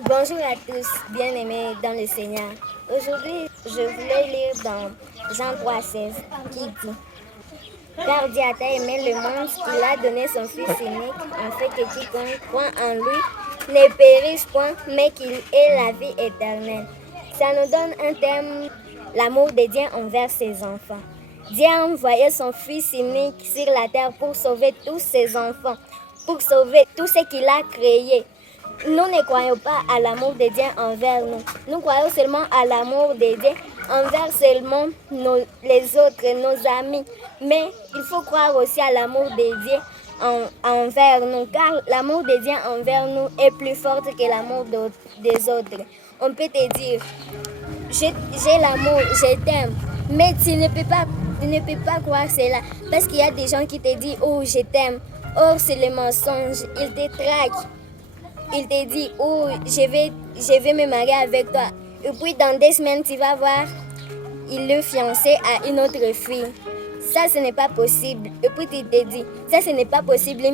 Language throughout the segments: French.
Bonjour à tous, bien-aimés dans le Seigneur. Aujourd'hui, je voulais lire dans Jean 3,16 qui dit: Car Dieu a tant aimé le monde qu'il a donné son Fils unique, en fait que quiconque croit en lui ne périsse point, mais qu'il ait la vie éternelle. Ça nous donne un thème, l'amour de Dieu envers ses enfants. Dieu a envoyé son Fils unique sur la terre pour sauver tous ses enfants, pour sauver tout ce qu'il a créé. Nous ne croyons pas à l'amour de Dieu envers nous. Nous croyons seulement à l'amour de Dieu envers seulement les autres, nos amis. Mais il faut croire aussi à l'amour de Dieu envers nous, car l'amour de Dieu envers nous est plus fort que l'amour des autres. On peut te dire, j'ai l'amour, je t'aime, mais tu ne peux pas croire cela, parce qu'il y a des gens qui te disent, oh, je t'aime. Or, c'est le mensonge, ils te traquent. Il te dit, oh, je vais me marier avec toi. Et puis dans 2 semaines, tu vas voir, il est fiancé à une autre fille. Ça, ce n'est pas possible. Et puis tu te dis, ça, ce n'est pas possible. Il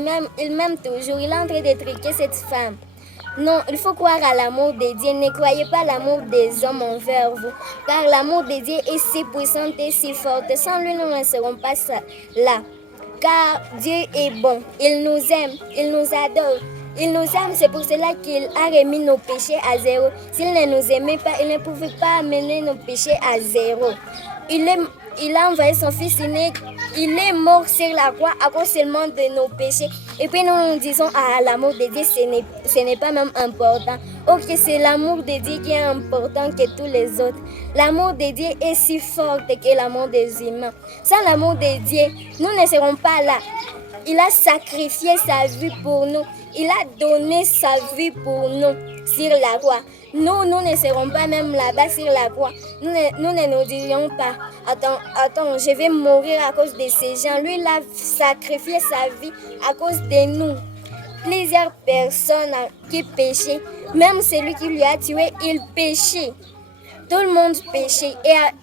m'aime toujours. Il est en train de truquer cette femme. Non, il faut croire à l'amour de Dieu. Ne croyez pas à l'amour des hommes envers vous. Car l'amour de Dieu est si puissant et si fort. Sans lui, nous ne serons pas là. Car Dieu est bon. Il nous aime. Il nous adore. Il nous aime, c'est pour cela qu'il a remis nos péchés à zéro. S'il ne nous aimait pas, il ne pouvait pas amener nos péchés à zéro. Il a envoyé son Fils unique. Il est mort sur la croix à cause seulement de nos péchés. Et puis nous disons, ah, l'amour de Dieu, ce n'est pas même important. Ok, c'est l'amour de Dieu qui est important que tous les autres. L'amour de Dieu est si fort que l'amour des humains. Sans l'amour de Dieu, nous ne serons pas là. Il a sacrifié sa vie pour nous. Il a donné sa vie pour nous sur la croix. Nous ne serons pas même là-bas sur la croix. Nous ne nous dirions pas, attends, je vais mourir à cause de ces gens. Lui, il a sacrifié sa vie à cause de nous. Plusieurs personnes qui péchaient, même celui qui lui a tué, il péchait. Tout le monde péchait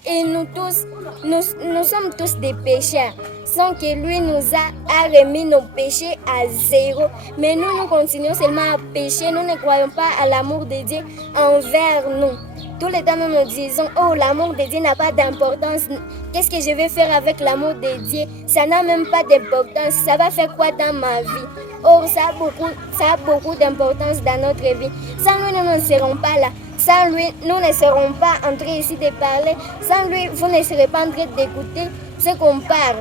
et nous tous, nous sommes tous des pécheurs. Sans que lui nous a remis nos péchés à zéro. Mais nous continuons seulement à pécher. Nous ne croyons pas à l'amour de Dieu envers nous. Tout le temps, nous nous disons, oh, l'amour de Dieu n'a pas d'importance. Qu'est-ce que je vais faire avec l'amour de Dieu? Ça n'a même pas d'importance. Ça va faire quoi dans ma vie? Or, ça a beaucoup d'importance dans notre vie. Sans lui, nous ne serons pas là. Sans lui, nous ne serons pas en train ici de parler. Sans lui, vous ne serez pas en train d'écouter ce qu'on parle.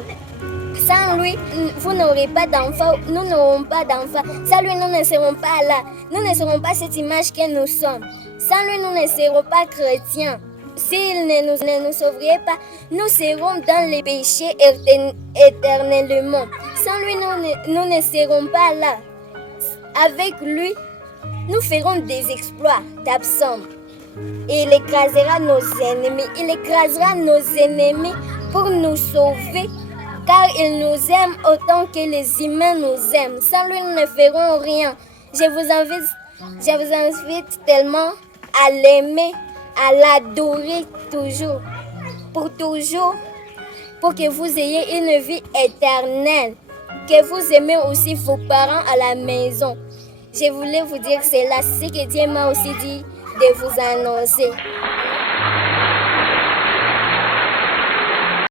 Sans lui, vous n'aurez pas d'enfants, nous n'aurons pas d'enfants. Sans lui, nous ne serons pas là. Nous ne serons pas cette image que nous sommes. Sans lui, nous ne serons pas chrétiens. S'il ne nous sauverait pas, nous serons dans les péchés éternellement. Sans lui, nous ne serons pas là. Avec lui, nous ferons des exploits d'absence. Et il écrasera nos ennemis. Il écrasera nos ennemis pour nous sauver. Car il nous aime autant que les humains nous aiment. Sans lui, nous ne ferons rien. Je vous invite tellement à l'aimer, à l'adorer toujours, pour que vous ayez une vie éternelle. Que vous aimez aussi vos parents à la maison. Je voulais vous dire cela, c'est ce que Dieu m'a aussi dit de vous annoncer.